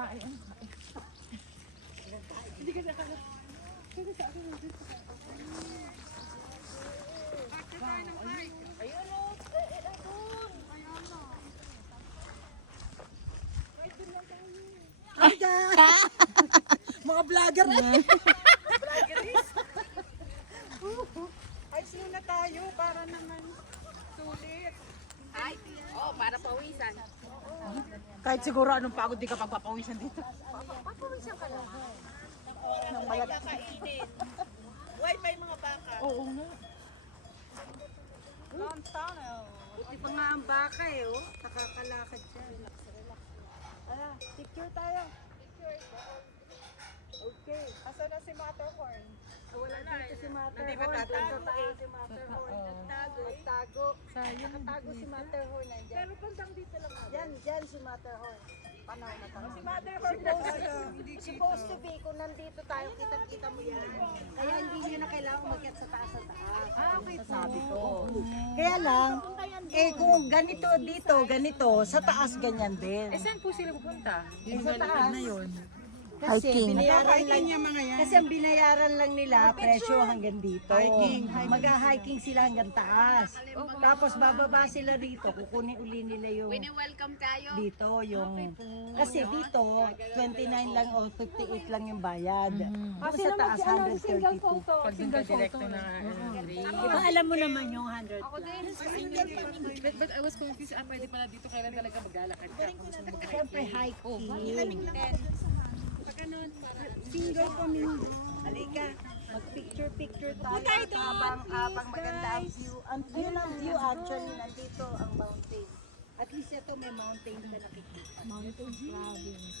tayo. Hindi kasi akala. Kasi sa akin hindi ko. Ayun o. Doon. Ayun o. Mga vlogger eh. Vloggeries. Ay, sino tayo para naman sulit. Ay, oh, para pawisan. Kahit siguro anong pagod di ka pagpapawisan dito. Papawisan ka lang. Nang malag... Kakainin. Buhay pa yung mga baka. Oo nga. Montano. Buti pa nga ang baka eh, oh. Nakakalakad siya. Ah, picture tayo. Okay. Asa na si Matterhorn? Wala dito si Hindi ba Matterhorn. tatago? Doon sa taas si Matterhorn. Nagtago. Nagtago. Nakatago si Matterhorn. Nandiyan. Pero pandang dito lang ako. Yan si Matterhorn. Panaw na tayo. Si Matterhorn Supposed to be, kung nandito tayo, kita-kita mo yan. Kaya hindi nyo na kailangan umakyat sa taas sa taas. Okay, sabi ko. Kaya lang, kung ganito dito, ganito, sa taas ganyan din. saan po sila pupunta? Sa taas. Na yun. Kasi binayaran lang, yung mga yan. kasi ang binayaran lang nila, presyo hanggang dito. Mag-hiking sila hanggang taas. Tapos bababa sila dito, kukunin uli nila yung Welcome tayo. dito, yung, kasi dito, 29 lang o 58 lang yung bayad. Doon sa taas, 132. Pag doon ka direkto na Diba alam mo naman yung 100 Ako din. But I was confused. Pwede pala dito kailan talaga maglalakad ka. Kung gusto mo mag-hiking. Siyempre hiking. Single kami. Halika, mag-picture-picture tayo habang maganda ang view. Ang view actually, nandito ang mountain. At least ito may mountain ka nakikita. Mountain province.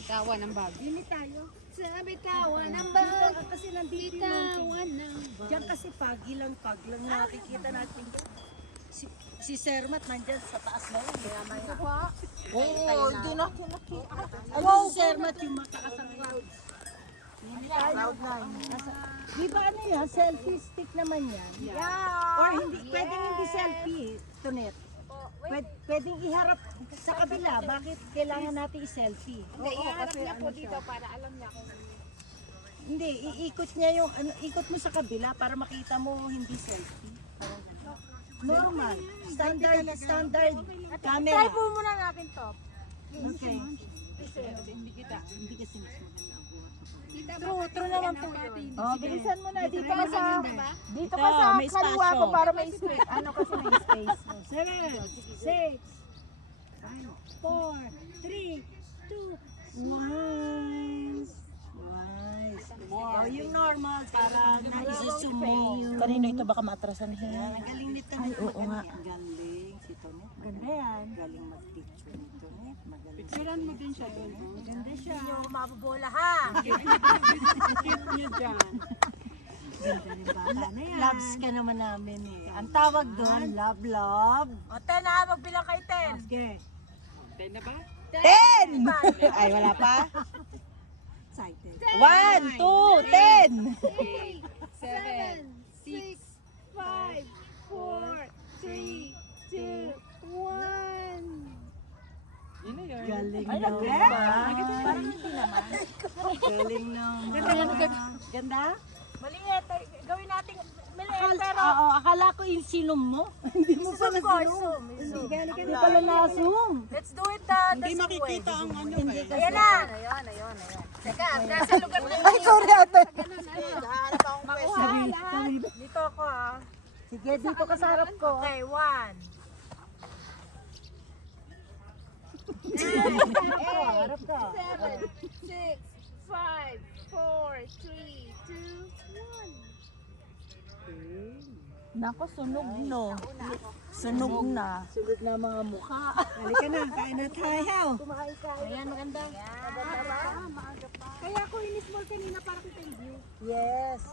Bitawan ng bag. Dini tayo. Sa bitawan ng Dito, bag. kasi nandito yung mountain. Bitawan ng bag. Diyan kasi pag lang nakikita natin. Si Sermat nandyan sa taas na yun. Oo, doon ako nakita. Ano si Sermat yung mataas ang clouds? Cloud9. Di ba ano yan? Selfie stick naman yan. Or hindi, pwedeng hindi selfie, Tonet. Pwedeng iharap sa kabila. Bakit kailangan natin i-selfie? Hindi, iharap niya po dito para alam niya kung Hindi, iikot niya yung, ikot mo sa kabila para makita mo hindi selfie. Normal. Standard camera. Try po muna natin to. Okay. Hindi kita. Hindi kasi mas maganda. True naman po yun. Oh, bilisan mo na. Dito ka sa, Dito ka sa kaliwa ko para may space. Ano kasi may space. 7, 6, 5, 4, 3, 2, 1. Nice. Oh, yung normal para na-zoom mo yung... Kanino ito baka maatrasan Ang niya? galing nito. Ay, oo nga. Galing si Tonet. Ganda yan. Galing mag-picture ni Tonet. Magaling. Picturean mo din siya doon. Ganda siya. Hindi nyo mababola ha. Cute niyo dyan. Ganda ng bata na yan. Loves ka naman namin eh. Ang tawag doon, love. O, 10 ha. Magbilang kay 10. Okay. Tayo na ba? 10! Ay, wala pa? Excited. 1, 2, 10! 7, 6, 5, 4, 3, 2, 1. Yun na yun. Galing Ay, naman. nag-ganda. Parang hindi naman. Galing naman. Ganda? Maliit. Gawin natin maliit pero Akala ko yung sinum mo. Hindi mo pala sinum. Hindi pala na-zoom. let's do it Hindi makikita ang ano. Hindi kasi. Ayan na. Ayun. Teka, nasa lugar na Ay, sorry ate. makuha lahat. Dito ako ha. Sige, dito ka sa harap ko. Okay, 1. Harap ka. 7, 6, 5, 4, 3, 2, 1. Nako, sunog no. Sunog na. Sunod na mga mukha. Halika na, kain na tayo. Ayan, maganda. Maganda ba? Maaga pa. Kaya ako inismall kanina para kita i-view. Yes.